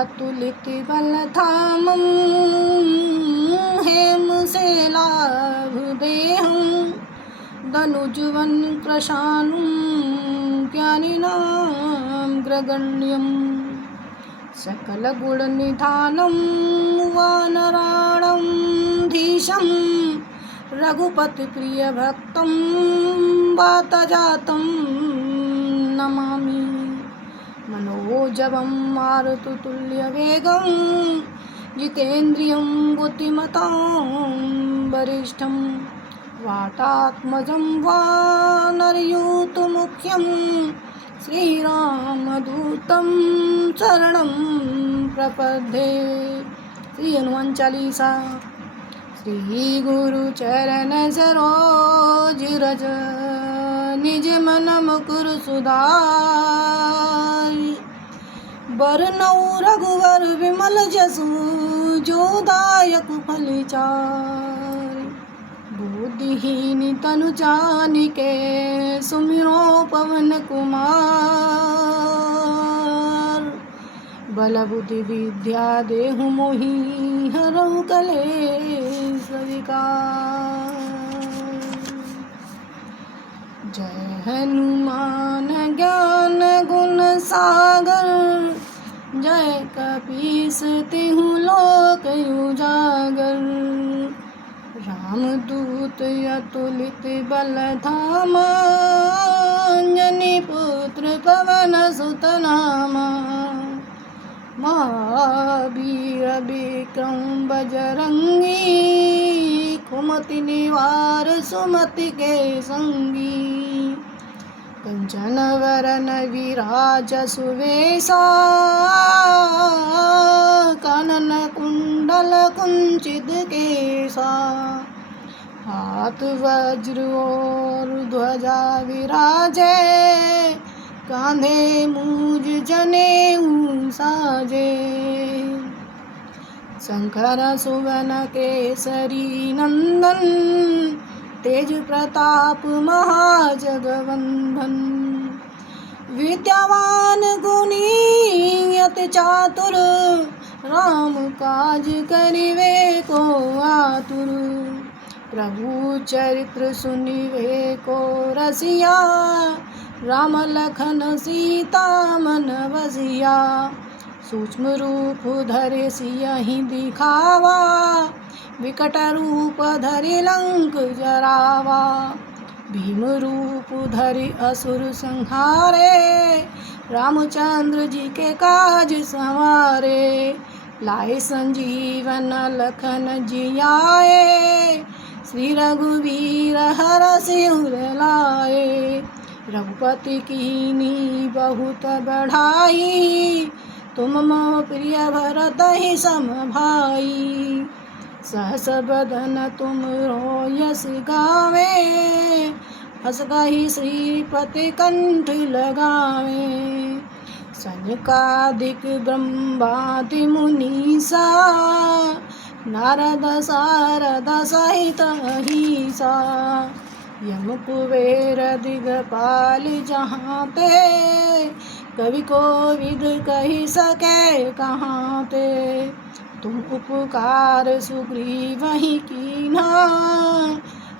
अतुलित बल धामं हेमशैलाभ देहं दनुजवन कृशानुं ज्ञानिनां ग्रगण्यं सकलगुणनिधानं वानराणां धीशं रघुपतिप्रियभक्तं वातजातं नमामि। मनोजवं मारुततुल्यवेगं जितेन्द्रियं बुद्धिमतां वरिष्ठं वातात्मजं वानरयूथमुख्यं श्रीरामदूतं शरणं प्रपद्ये। श्री हनुमान चालीसा। श्री गुरु चरण सरोज रज निज मन मुकुर सुधारि बरनउँ रघुवर विमल जसु जो दायक फल चारि। बुद्धिहीन तनु जानिके सुमिरो पवन कुमार बल बुद्धि विद्या देहु मोहि हरहु कलेश विकार। जय हनुमान ज्ञान गुण सागर जय कपीस तिहु लोक उजागर। रामदूत अतुलित बल धामा अंजनी पुत्र पवन सुत नामा। महावीर विक्रम बजरंगी कुमति निवार सुमति के संगी। कंचन वरन विराज सुवेशा कानन कुंडल कुंचित केसा। हाथ वज्र और ध्वजा विराजे कांधे मूज जनेऊ साजे। शंकर सुवन केसरी नंदन तेज प्रताप महाजगवंदन। विद्यावान गुणी अति चातुर राम काज करिवे को आतुर। प्रभु चरित्र सुनिवे को रसिया राम लखन सीता मन बसिया। सूक्ष्म रूप धरे सियहि दिखावा विकट रूप धरि लंक जरावा। भीम रूप धरि असुर संहारे रामचंद्र जी के काज संवारे। लाए संजीवन लखन जियाए श्री रघुवीर हरषि उर लाए। रघुपति कीन्ही बहुत बढ़ाई तुम मोह प्रिय भरत ही सम भाई। सहस बदन तुम यश गावे हस कहि श्रीपति कंठ लगावे। सनकादिक ब्रह्मादि मुनीसा नारद सारद सहित अहिसा। यम कुबेर दिगपाल जहाँ ते कवि कोविद कही सके कहाँ ते। तुम उपकार सुग्रीवहि कीन्हा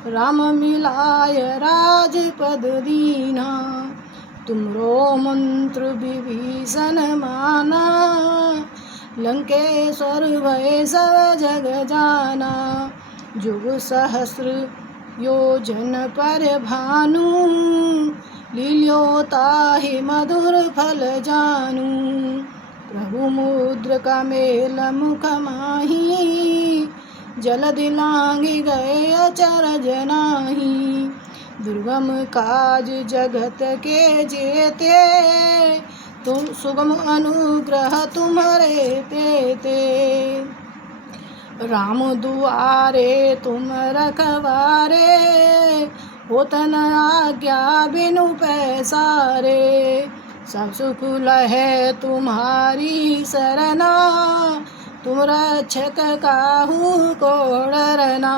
राम मिलाय राजपद दीन्हा। तुमरो मंत्र विभीषण माना लंकेश्वर भय सब जग जाना। जुग सहस्र योजन पर भानु लील्योताहि मधुर फल जानू। प्रभु मुद्रिका मेल मुख माही जलधि लांघि गए अचरज नाही। दुर्गम काज जगत के जेते तुम सुगम अनुग्रह तुम्हारे तेते। राम दुआरे तुम रखवारे होत न आज्ञा बिनु पैसारे। सब सुख लहे तुम्हारी सरना तुम रक्षक काहू को डरना।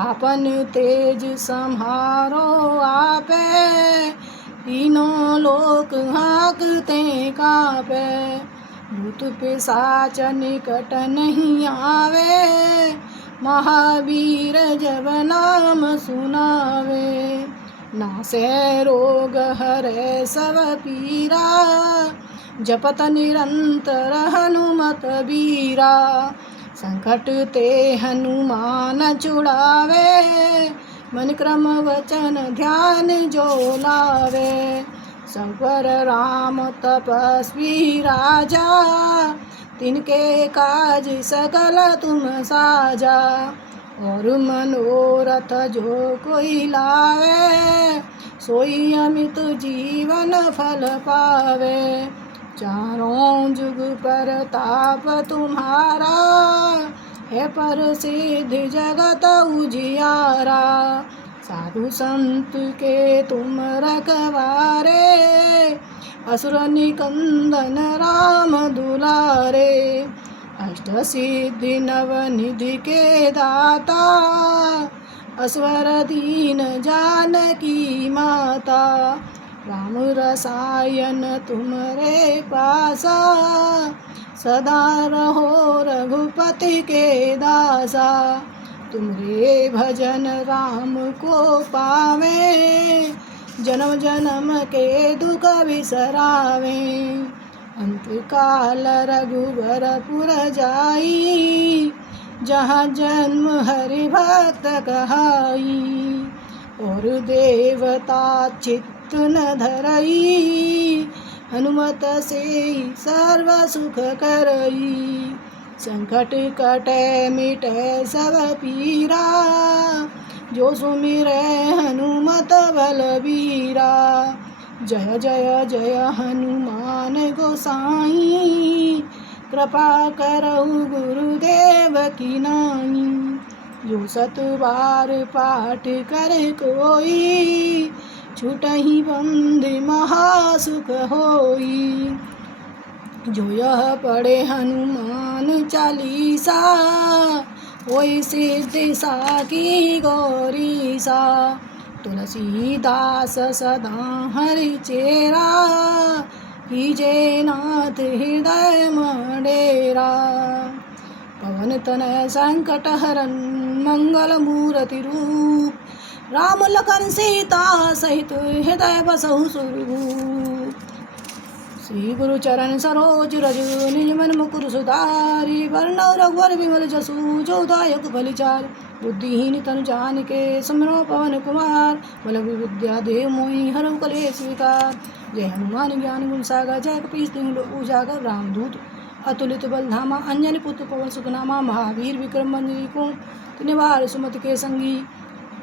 आपन तेज सम्हारो आपे तीनों लोक हाँकते कांपे। भूत पिशाच निकट नहीं आवे, महावीर जब नाम सुनावे। नासे रोग हरे सब पीरा, जपत निरंतर हनुमत बीरा। संकट ते हनुमान छुड़ावे, मन क्रम वचन ध्यान जो लावे। सब पर राम तपस्वी राजा, तिनके काज सकल तुम साजा। और मनोरथ जो कोई लावे, सोई अमित जीवन फल पावे। चारों जुग परताप तुम्हारा, है प्रसिद्ध जगत उजियारा। साधु संत के तुम रखवारे, असुर निकंदन राम दुलारे। अष्ट सिद्धि नवनिधि के दाता, असवर दीन जानकी माता। राम रसायन तुम्हारे पासा, सदा रहो रघुपति के दासा। तुम्हारे भजन राम को पावे, जन्म जन्म के दुख बिसरावे। अंत काल रघुबरपुर जाई, जहाँ जन्म हरि भक्त कहाई। और देवता चित्त न धरई, हनुमत से सर्व सुख करई। संकट कटे मिटे सब पीरा, जो सुमिरै हनुमत बलबीरा। जय जय जय हनुमान गोसाई, कृपा करहु गुरुदेव की नाई। जो सत बार पाठ कर कोई, छूटहि बंद महासुख होई। जो यह पढ़े हनुमान चालीसा, होई सिद्धि साकी गौरीसा। तुलसीदास सदा हरि चेरा, कीजे नाथ हृदय मडेरा। पवन तनय संकट हरन, मंगल मूर्ति रूप। राम लखन सीता सहित हृदय बसहु सुरभूप। श्री गुरु चरण सरोज रज, निज मन मुकुर सुधारी। वरनौ रघुवर विमल जसु, जो दायक फलचारि। बुद्धिहीन तनु जानिके, सुमिरौ पवन कुमार। बल विद्या देव मोहि, हरहु कलेश विकार। जय हनुमान ज्ञान गुण सागर, जय कपीस तिहुँ लोक उजागर। रामदूत अतुलित बल धामा, अंजनी पुत्र पवन सुत नामा। महावीर विक्रम बंजनी कुमति निवार, सुमति के संगी।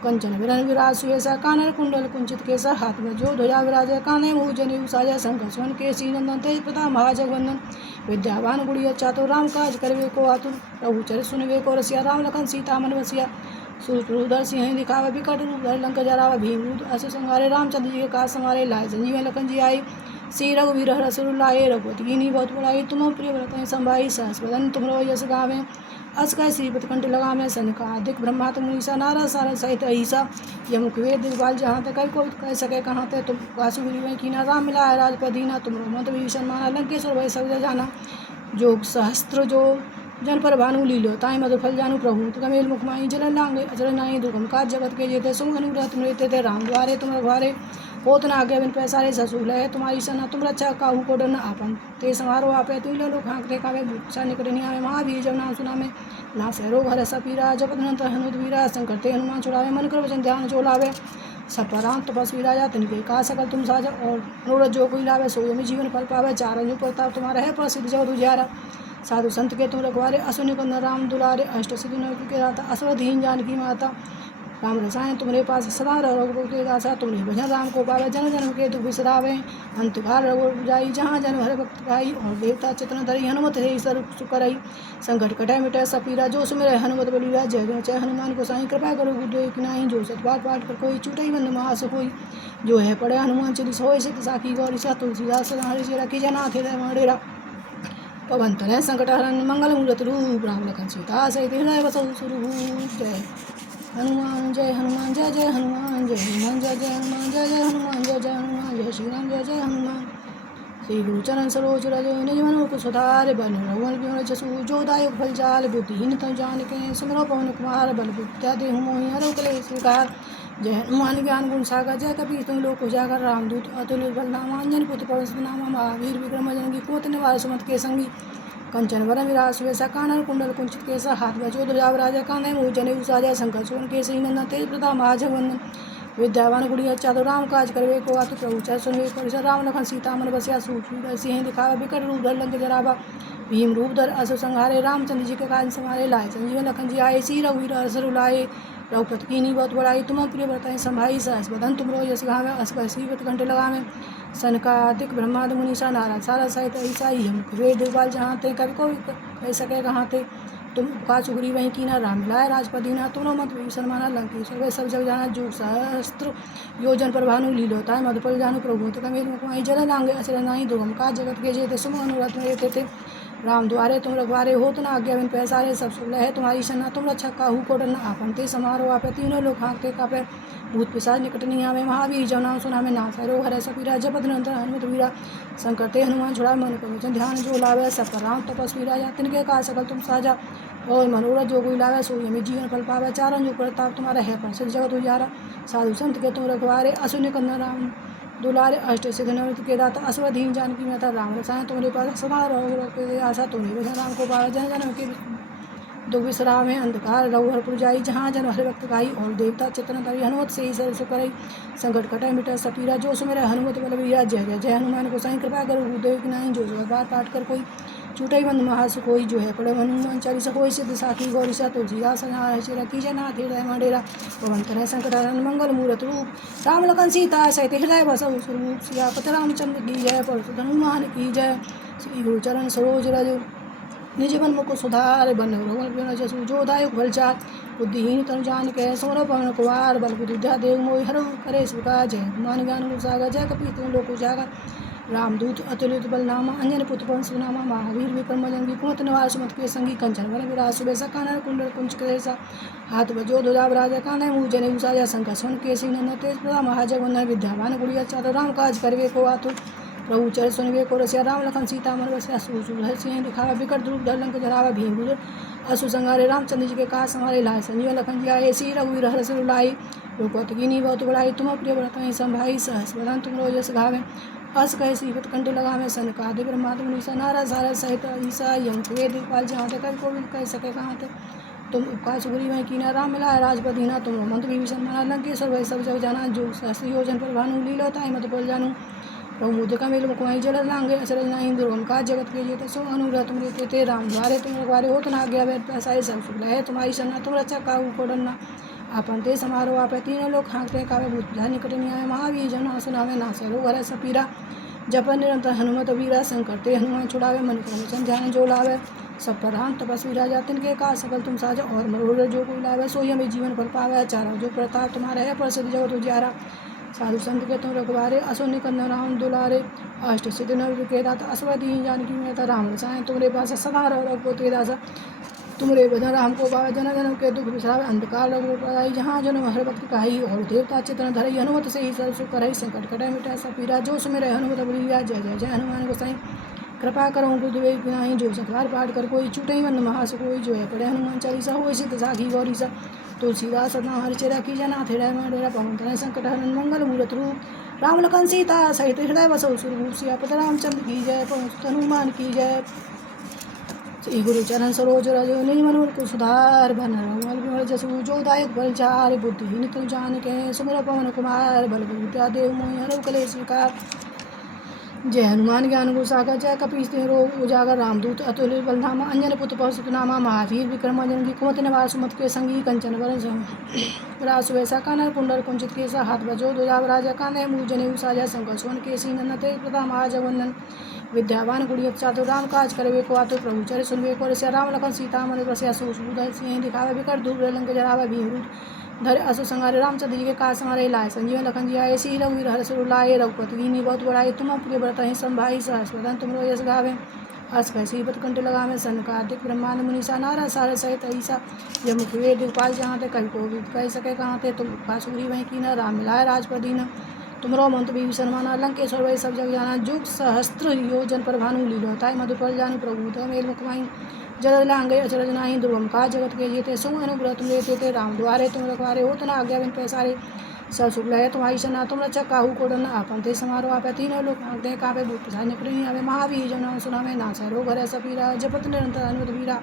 कंचन विरन विराज सुयसा, कानन कुंडल कुंचित केसा। हाथ में जो ध्वजा विराजय, कान्धे मूँज जनेऊ साजय। शंकर सुवन केसरी नंदन, तेज प्रताप महाजगवंदन। विद्यावान गुणी चातुर, राम काज करवे को आतुर। प्रभु चरित सुनवे को रसिया, राम लखन सीता मन बसिया। सूरदर सिंह दिखावे, बिकट रूप धरि लंका जरावे। भीम रूप अस संहारे, रामचंद्र जी के काज संहारे। लाए संजीवन लखन जी आए, श्री रघुवीर हरष उर लाए। रघुपति कीन्ही बहुत बड़ाई, तुम प्रिय व्रत संभाई। सहस बदन तुमरो यश गावें, अस कहि श्रीपति कंठ लगावें। सनकादिक ब्रह्मात्म मुनीसा, नारद सारद सहित अहिसा। यह मुख वेद दिगपाल, जहाँ तक कोई कह सके कहाँ ते। तुम कासु गिरि कीना, राम मिलाए राजपद दीना। तुमरो मंत्र विभीषण माना, लंकेश्वर भय सब जग जाना। जोग सहस्त्र जो जन पर भानु लीलो, ताई मधुर फल जानू प्रभु। कमेल मुख माही जलन लांगे, अचरज नाहि। दुर्गम काज जगत के जेते, सुम अनुग्रह तुम रहते थे। राम द्वारे तुम रघुवारे, होत न आज्ञा बिन पैसारे। ससुर है तुम्हारी सना, तुम रक्षा काहू को डरना। आपन ते संहारो आपे, तुम लोग हाँकते कावे। भूषा निकट नहीं आवे, महावीर जब नाम सुनावे। ना सैरो हर सपीरा, जपत निरंतर हनुमत वीरा। संकट ते हनुमान छुड़ावे, मन कर वचन ध्यान जो लावे। सब पर राम तपस्वी राजा, तिनके का सकल तुम साजा। और मनोरथ जो कोई लावे, सोई में जीवन फल पावे। चारों जुग प्रताप तुम्हारा है, प्रसिद्ध जगत उजियारा। साधु संत के तुम रखवारे, असुर निकंदन राम दुलारे। अष्ट सिद्धि नव के दाता, असवधीन जानकी माता। राम रसायन तुम्हारे पास, सदा रघुकुल के दासा। तुमने भजन राम को पावे, जन जन्म के दुख बिसरावे। अंतकाल रघुवर जाई, जहाँ जन हरि भक्त भाई। और देवता चितन धरी, हनुमत है सर्व सुख करई। संकट कटै मिटै सब पीरा, जो सुमिरै हनुमत बलवीरा। जय जय जय हनुमान गोसाई, कृपा करो गुरुदेव की नाई। जो सत बार पाठ कर कोई, छूटई बंद महासुख होई। जो है पढ़े हनुमान चालीसा, होय सिद्ध साखी गौरीसा। तुलसीदास सदा हरिचेरा, कीजय नाथ हृदय मडेरा। पवन तनय संकट हरन, मंगल मूरति रूप। राम लखन सीता सहित हृदय बसहु सुरभूप। जय हनुमान जय हनुमान, जय जय हनुमान। जय हनुमान जय जय हनुमान, जय जय हनुमान। जय जय हनुमान, जय श्री राम जय जय हनुमान। श्री गुरु चरण सरोज रज निज मन मुकुर सुधार बन रघुवर बिमल जसु जो दायक फल जाल बुद्धिहीन तनु जानिके सुमिरो पवन कुमार बल विद्या देहु मोहि हरौ कलेश विकार। जय हनुमान ज्ञान गुण सागर जय कपीस तुम लोक उजागर रामदूत अतुलित बल नामा अंजन पुत्र पवन सुत नामा महावीर विक्रम बजरंगी कुमति निवार सुमति के संगी कंचन वरन विराज सुबेसा कानन कुंडल कुंचित केसा हाथ बजो ध्वजा राजा कांधे मुँह जनेऊ साजा शंकर सुवन केसरी नंदन तेज प्रताप महाजगवंदन विद्यावान गुड़िया चातुर राम काज करवे को आतु प्रभु चर सुनवे को राम लखन सीता मन बसिया सूक्ष्म सिंह दिखावा विकट रूप धर लंक जरावा भीम रूप धर असुर संहारे रामचंद्र जी के काज संहारे लाए संजीवन लखन जी आए सी रघुवीर हर्षर उलाए रघुपति कीन्ही बहुत बड़ाई तुम प्रिय व्रताई संभाई सहस बदन तुम रोज यश गावे अस सीवत घंटे लगावे सनकादिक ब्रह्मादि मुनीसा नारद सारा सहित ऐसा ही हम वेद दिग्पाल जहाँ ते कभी कोई कह सके कहाँ थे तुम का चुगरी वहीं कीना राम मिलाए राजपद दीना तुमरो मत विभीषण माना लंकेश्वर वे सब जग जाना जो सहस्त्र योजन पर भानु लीलोता है मधुपल जानु प्रभु तो कमेर मुकमाई जल लांगे अचर नाही दुर्गम का जगत के जेते सुम अनुरथ में रहते थे राम द्वारे तुम रखवारे हो तो ना आज्ञा बिन पैसारे सब सुख है तुम्हारी शना तुम रक्षा काहू को डरना आपन ते समारोह आपे तीनों लोग हाँकते कापे भूत पिशाच निकट नहीं आवे महावीर जब नाम सुना में नाथ रो हरे सपीरा जपत निरंतर हनुमत वीरा संकटे हनुमान छुड़ा मन को ध्यान जो लावे सब पर राम तपस्वी राजा तिनके का सकल तुम साजा और मनोरथ जो कोई लावे सो में जीवन फल पावे चारण जो प्रताप तुम्हारा है प्रसिद्ध जगत उजारा साधु संत के तुम रखवारे असुन कन्ना राम दुलारे अष्ट सिद्ध नवृत्ति के दाता असवधीन जानकी माता राम रसायन तुम्हारे पास सदा रहो आशा तुम्हें विधि राम को पावे जन जन के दुख विश्राम में अंधकार रघुहरपुर जाई जहाँ जन हर भक्त गाई और देवता चित्र तरी हनुमत से ही सरसु करई संकट कटाई मिटा सपीरा जो सुमेरा हनुमत बलबीरा जय जय जय हनुमान को साई कृपा करो गुरुदेव की नहीं जो बार पाठ कर कोई छूटई बंद महास कोई जो है पड़े हनुमान चालीसा कोई सिद्ध साखी गौरीसा तुलसीदा सना चिरा की जना हृदय मंडेरा पवन तरह संकट मंगल मूर्त रूप राम लखन सीता सहित हृदय बसौ स्वरूप सियापत रामचंद्र की जय परशुत हनुमान की जय श्री गुरु चरण सरोज रज निज मन मुकुर सुधार बन रघुवर बिमल जसु जो दायक फल चार बुद्धिहीन तनु जानिके सुमिरो पवन कुमार बल विद्या देहु मोहि हरौ कलेश विकार। जय हनुमान ज्ञान गुण सागर जय कपीस तुम लोक उजागर रामदूत अतुलित बल नामा अंजन पुत्र पवन सुत नामा महावीर विक्रम बजरंगी कुमति निवार सुमति के संगी कंचन वरन विराज सुबेसा कानन कुंडल कुंचित केसा हाथ बजो ध्वजा राजा कांधे मुँह जनेऊ साजा शंकर सुवन केसरी नंदन तेज प्रताप महाजगवंदन विद्यावान गुड़िया चातुर राम काज करवे को आतुर प्रभु चर सुनवे को रसिया राम लखन सीता मन बसिया सूक्ष्म सिंह दिखावा विकट रूप धर लंक जरावा भीम रूप असुर संहारे रामचंद्र जी के काज संहारे लाए संजीवन लखन जी आए सी रघुवीर हर्षर उलाए रघुपति कीन्ही बहुत बड़ाई तुम प्रिय व्रताई संभाई सहस बदन तुम रोज यश गावे अस कहे सीवत कंठे लगावे सनकादिक ब्रह्मादि मुनीसा नारद सारद सहित ईसा यम वेद दिग्पाल जहाँ ते कभी कोई कह सके कहाँ थे तुम उपकार सुग्री वहीं कीना राम मिलाए राजपद दीना तुम मंत्र विभीषण माना लंकेश्वर वै सब जग जाना जो सहस्त्र योजन पर भानु लीलोता है मधुपल जानू प्रभु मुझ कमेल मुकमाई जल लांगे अचरज नहीं दुर्गम का जगत के जेते सो अनुग्रह तुम रहते थे राम द्वारे तुम रखवारे हो तो ना आज्ञा वेद पैसा सब शुक्ल है तुम्हारी शरणा तुम रक्षा काहू को डरना आपन ते समारोह आपे तीनों लोग हाँकते कावे भूत निकट नहीं आए महावीर जन सुनावे नासे रो हरे सपीरा जपन निरंतर हनुमत वीरा संकटे हनुमान छुड़ावे मन क्रमचन ध्यान जो लावे सब पर राम तपस्वी राजा तिनके का सकल तुम साजा और मनोरथ जो कोई लावे सोई हमें जीवन फल पावे चारा जो प्रताप तुम्हारा है प्रसिद्ध जगत उजियारा साधु संत के तुम रखवारे असुन कन्ना राम दुलारे अष्ट सिद्ध नवृत्ति के दाता असवधीन जानकी माता राम रसायन तुम्हारे पास सदा रघुपति दासा तुमरे बधन राम को पावे जन जन के दुख विश्रावे अंधकार रघुपति जहाँ जन्म हर भक्त काही और देवता चित्र धरई हनुमत से ही सर्व सुख करई संकट कटाई मिटाई सब पीरा जो सुमेरे हनुमत बलिया जय जय जय हनुमान गोसाई कृपा करो गुरुदेव की नाही जो सतवार पाठ कर कोई छूटई बंद महास कोई जो है पढ़े हनुमान चालीसा हो सिद्ध साखी गौरीसा तुलसीदास सदा हरिचेरा की जना हृदय मंडेरा पवन तनय संकट हरन मंगल मूर्त रूप राम लखन सीता सहित हृदय बसौ स्वरूप सियापत रामचंद्र की जय पवन सुत हनुमान की जय श्री गुरु चरण सरोज रज निज मन मुकुर सुधार बन रघुवर बिमल जसु जो दायक फल चार बुद्धिहीन तनु जानिके सुमिरो पवन कुमार बल विद्या देहु मोहि हरौ कलेश विकार। जय हनुमान ज्ञान गुण सागर जय कपीस तिहरो उजागर रामदूत अतुलित बल नामा अंजन पुत्र पवन सुत नामा महावीर विक्रम बजरंगी कुमति निवार सुमति के संगी कंचन वरन विराज सुबेसा कानन कुंडल कुंचित केसा हाथ बजो ध्वजा राजा कांधे मुँह जनेऊ साजा शंकर सुवन केसरी नंदन तेज प्रताप महाजगवंदन विद्यावान गुड़िया चातुर राम काज करवे को आतुर प्रभु चर सुनवे को रसिया राम लखन सीता मन बसिया सूक्ष्म सिंह दिखावे विकट दूर लंक जरावे भीम रूप धर असुर संहारे रामचंद्र जी के काज संहारे लाए संजीवन लखन जी आए सी रघुवीर हर्षर उलाए रघुपति कीन्ही बहुत बड़ाई तुम प्रिय व्रताई संभाई सहस बदन तुम यश गावे अस कह सीवत कंठे लगावे सनकादिक ब्रह्मांड मुनीसा नारद सारद सहित ईसा यम वेद दिग्पाल जहाँ ते कभी को कह सके कहाँ थे तुम उपकार सुग्री वहीं कीना राम मिलाए राजपद दीना तुमरो मंत्र विभीषण माना लंकेश्वर वही सब जग जाना जुग सहस्त्र योजन पर भानु लीलोताय मधुपर जानु प्रभु मेल मुखमाई जल लांगे अचरज नाही दुर्गम का जगत के जेते सो अनुग्रह तुम लेते थे राम द्वारे तुम रखवारे हो तना आज्ञा बिन पैसारे सब शुक्ल है तुम्हारी सना तुम रक्षा काहू कोडन आपन ते समारोह आपे तीनों लोग मांगते हैं कापे भूत प्रसाद निकटनी आवे महावीर जन सुना में नाश है रोग है सपीरा जपत निरंतर अनुद वीरा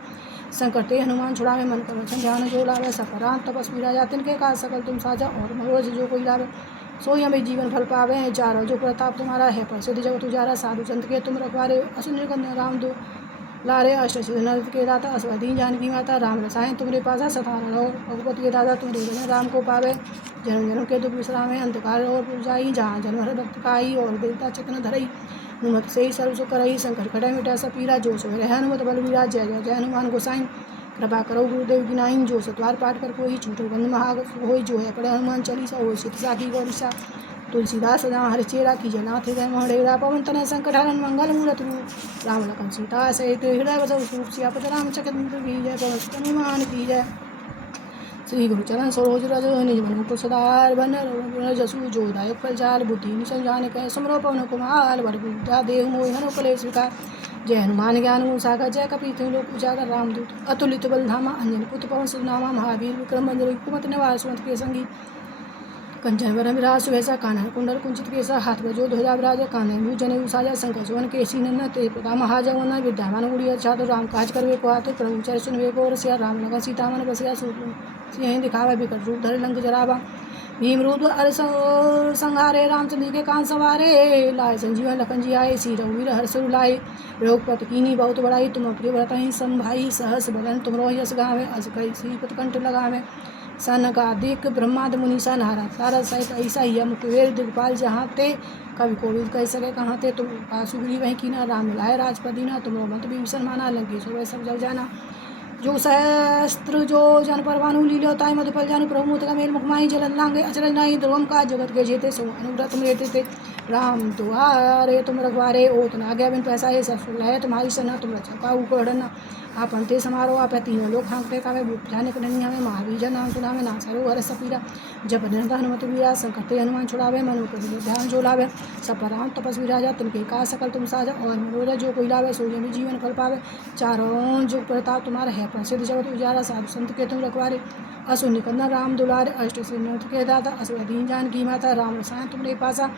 संकट ते हनुमान छुड़ावे मन करो ध्यान जो लावे सफरान तपस्वी राजा तिनके का सकल तुम साजा और मनोज जो कोई लावे सोई हमें जीवन फल पावे हैं चारों जो प्रताप तुम्हारा है प्रसिद्ध जगत उजारा साधु संत के तुम रखवारे असुर कन्या राम दो लारे अष्ट नरद के दाता अस्वती जानकी माता राम रसायन तुमरे पासा सता रहो भगवत के दादा तुमरे भजन राम को पावे जन्म जन्म के दुख विश्रामे अंधकार और पुजाई जहाँ जन्म हर भक्त काई और देवता चक्न धरई हनुमत से ही सर्व सुख करई संकट कटै मिटा सपीरा जो सो रहे हनुमत बलवीरा जय जय जय हनुमान गोसाई कृपा करो गुरुदेव गिनाइन जो सतवार पाठ कर कोई छूटो बंद महाग होई जो है पढ़े हनुमान चालीसा हो सिद्ध साखी गौरीसा तुलसीदास सदा हरिचेरा की जनाथ हृदय महडेरा पवन तनय संकट हरण मंगल मूरत रूप राम लखन सीता सहित हृदय बसव सूप सियापत रामचरित की जय पवन सुत हनुमान की जय श्री गुरु चरण सरोज रज निज मन मुकुर सदार बन जसु जो दायक फल जाल बुद्धि निसंजान कह सुमरो पवन कुमार वर विद्या देव मोहि हनु कलेश विकार जय हनुमान ज्ञान गुण सागर जय कपीत लोक उजागर रामदूत अतुलित बल धामा अंजन पुत्र पवन सुनामा महावीर विक्रम बंजर कुमत निवार सुमत के संगी कंचन वर विराज सुभैसा कान्हा कुंडल कुंचित केसा हाथ बजो ध्वजा विराज कान्हा मुझ जने उसाजा शंकर सुवन केसी नन्न ते प्रता महाजवन विद्यावान गुड़िया छात्र राम काज करवे को आतुर प्रभु चर सुनवे को रसिया राम लगन सीता मन बसिया सूत सिंह दिखावा विकट रूप धरे लंक जरावा भीम रूप अर संहारे रामचंद्र के कान सवारे लाए संजीवन लखन जी आए सी रघुवीर हर्ष लाए रघुपत कीनी बहुत बड़ाई तुम प्रिय व्रत ही संभाई सहस बदन तुमरो यश गावे अस कई श्रीपत कंठ लगावे सनकादिक ब्रह्माद मुनीसा नारद सारद सहित ऐसा ही मुकुवेर दिगपाल जहाँ ते कवि कोविद कह सके कहाँ ते तुम सुग्री वहीं कीना राम मिलाए राजपदीना तुम मंत्र विभीषण माना लंकेश्वर वह सब जग जाना जो सहस्त्र जो जन परवानु लीलोताय मधुपल जानु प्रभु मुत का मेल मुखमाई जलन लांगे अचरज नाही दुर्गम का जगत के जेते सो अनुग्रह तुम लेते थे राम दुआरे तुम रखवारे ओत न आज्ञा बिन पैसा है सब सुन है तुम्हारी सना तुम रक्षा का ऊपर आपन ते समारोह आप तीनों लोग हाँकते कावे भूप जाने को नहीं हमें महावीर नाम सुना में नासरो हर सपीरा जब निरंतर हनुमत वीरा संकट हनुमान छुड़ावे मनु को ध्यान जो लावे सब राम तपस्वी राजा तिनके का सकल तुम साजा और मनोरथ जो कोई लावे सोजे में जीवन फल पावे चारों जो प्रताप तुम्हारा है प्रसिद्ध जगत उजारा साधु संत के तुम रखवारे असुर निकंदन राम दुलारे अष्ट सिद्धि के दाता असुरदीन जानकी माता राम रसायन तुमरे पासा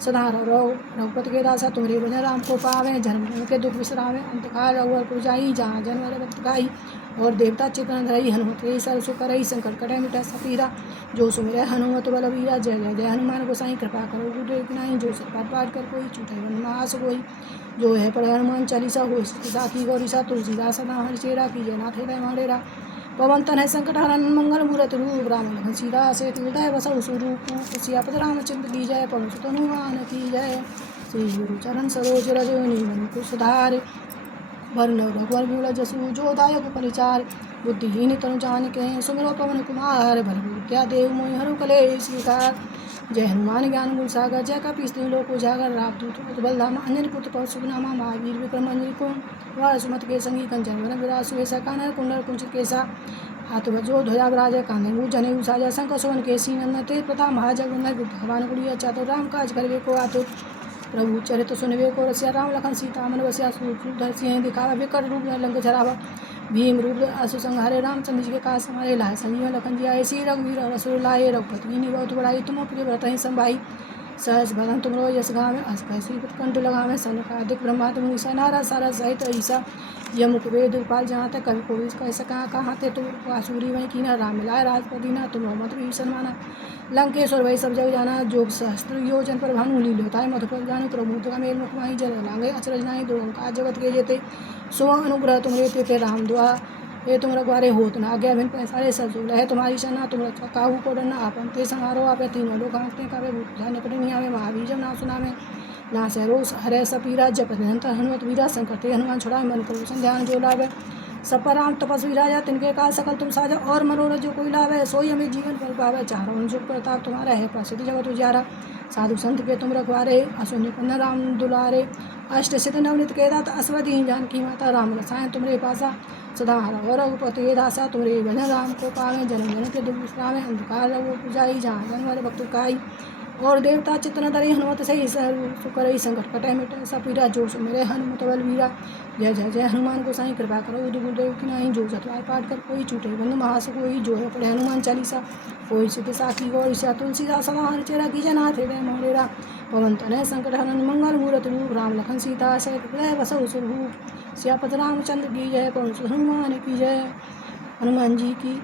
सदा रघुपति के दासा तुम्हारे भजन राम को पावे जन्म के दुख विश्रामे अंतकाल रघुवर पुजाई जहाँ जन्म भक्त गाई और देवता चेतन धरई हनुमत सर सुकरई संकट कटै मिटा सपीरा जो सुमिरै हनुमत बलवीरा जय जय जय हनुमान गोसाई कृपा करो गुरुदेव गिनाई जो सतपाठ पाठ कर कोई छूटे वन महास कोई जो है पढ़े हनुमान चालीसा हो साखी गौरीसा तुलसीदास सदा हरिचेरा की जयनाथ हृदय महडेरा पवन तनय संकट हरण मंगल मूरत रूप राम लखन सीता से हृदय बसव स्वरूप सियापत रामचंद्र की जय पवन सुत हनुमान की जय श्री गुरु चरण सरोज रज निज मन मुकुर सुधारे वर्ण रघुवर मूल जसु जो दायक परिचार बुद्धिहीन तनु जानिके सुमिरो पवन कुमार बल विद्या देव मोहि हरु कलेश विकार जय हनुमान ज्ञान गुण सागर जय कपीस लोक उजागर रामदूत बलधाम अंजन पुत्र पवन सुनामा महावीर विक्रम अंजन कुंड वार सुमत के संगी कंचन वन विराज सुवेशा कानर कुंडल कुंचित केसा हाथ बजो ध्वजा विराज कान्हे मुझ जने उसाजा शंकर सुवन केसी नंदन ते प्रथा महाजगवंदन विद्यावान गुड़िया चातुर राम काज करवे को आतुर प्रभु चरित सुनवे को रसिया राम लखन सीता मन बसिया सूर सिंह दिखावा विकट रूप लंक झरावा भीम रूप असु संहारे रामचंद्र जी के काज समारे लाए संजीवन लखन जी आए श्री रघुवीर रसुर लाए रघुपति बहुत बड़ाई तुम प्रिय व्रत ही संभाई सहस बदन तुमरो यश गावे अस कैसी कंठ लगावे सनकादिक ब्रह्माद मुनीसा नारद सारद सहित ऐसा यमुक वेद उपाल जहाँ तक कवि को कह सका कहाँ थे तुम वासुरी वहीं कीना राम मिलाए राजपदीना तुम मोहम्मद विभीषण माना लंकेश्वर वही सब जग जाना जोग सहस्त्र योजन पर भानु लीलोताय मधुपर जानु प्रभु का मेल मुखमाही जल लांगे अचरज नाही दुर्गम का जगत के जेते सो अनुग्रह तुम लेते थे राम दुआ ये तुम रखवारे होत न आज्ञा बिन पैसारे सजोल है तुम्हारी सना तुम रक्षा काहू को डरना आपन ते समारोह आपे तीनों लोग हाँकते कावे भूत निकट नहीं आवे महावीर जब नाम सुना में ना से रोस हरे सपीरा जप निरंतर हनुमत वीरा संकट हनुमान छुड़ाए मन करो ध्यान जो लावे सब पर राम तपस्वी राजा तिनके का सकल तुम साजा और मनोरथ जो कोई लावे सोई हमें जीवन फल पावे चारों जुग प्रताप तुम्हारा है प्रसिद्ध जगत उजारा साधु संत के तुम रखवारे असुर निकंदन राम दुलारे अष्ट सिद्ध नवनीत के दाता असवदीन जानकी माता राम रसायन तुमरे पासा सदा हर रघुपति दासा तुमरे भजन राम को पावे जन्म जन्म के दुख विश्रामे अंधकार रघु पुजाई जहाँ जन्म भक्त काई और देवता चित्त न धरे हनुमत सही सुकर संकट कटे मिटे सब पीरा जो सो मेरे हनुमत बलवीरा। जय जय जय हनुमान को साईं कृपा करो गुरुदेव की नाही जो सतवार पाठ कर कोई छूटे बंद महास कोई जो है पढ़े हनुमान चालीसा। कोई सिद्ध साखी गौरी सा तुलसीदास सदा हरिचेरा की जनाथ हृदय मोरेरा। पवन तनय संकट हरन मंगल मूरत रूप राम लखन सीता सहित हृदय बसहु स्वरूप। सियापत रामचंद्र की जय पवन सुत हनुमान की जय। हनुमान जी की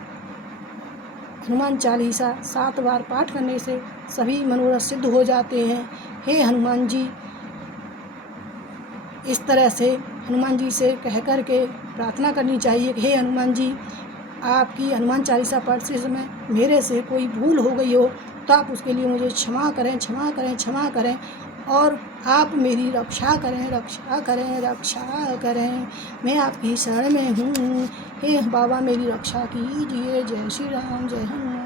हनुमान चालीसा 7 बार पाठ करने से सभी मनोरथ सिद्ध हो जाते हैं। हे हनुमान जी, इस तरह से हनुमान जी से कह कर के प्रार्थना करनी चाहिए कि हे हनुमान जी, आपकी हनुमान चालीसा पढ़ते समय मेरे से कोई भूल हो गई हो तो आप उसके लिए मुझे क्षमा करें, क्षमा करें, क्षमा करें और आप मेरी रक्षा करें, रक्षा करें, रक्षा करें। मैं आपकी शरण में हूँ, हे बाबा मेरी रक्षा कीजिए। जय श्री राम, जय हनुमान।